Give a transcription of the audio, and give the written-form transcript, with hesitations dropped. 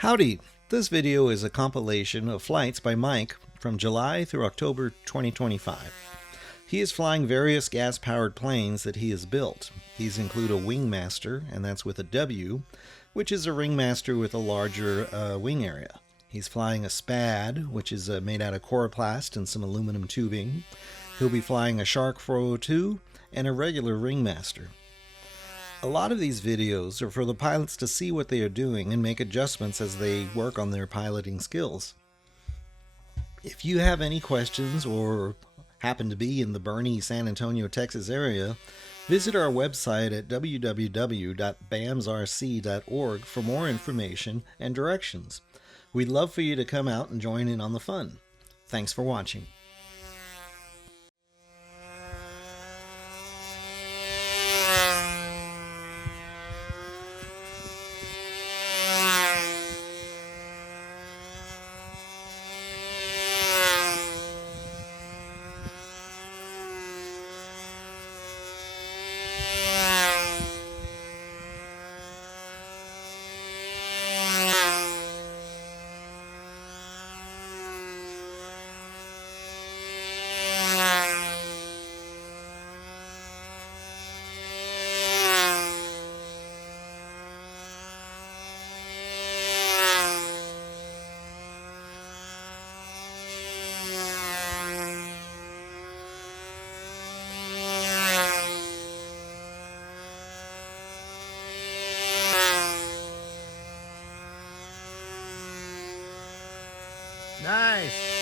Howdy! This video is a compilation of flights by Mike from July through October 2025. He is flying various gas-powered planes that he has built. These include a Wingmaster, and that's with a W, which is a Ringmaster with a larger wing area. He's flying a Spad, which is made out of coroplast and some aluminum tubing. He'll be flying a Shark 402 and a regular Ringmaster. A lot of these videos are for the pilots to see what they are doing and make adjustments as they work on their piloting skills. If you have any questions or happen to be in the Boerne, San Antonio, Texas area, visit our website at www.bamsrc.org for more information and directions. We'd love for you to come out and join in on the fun. Thanks for watching. Nice.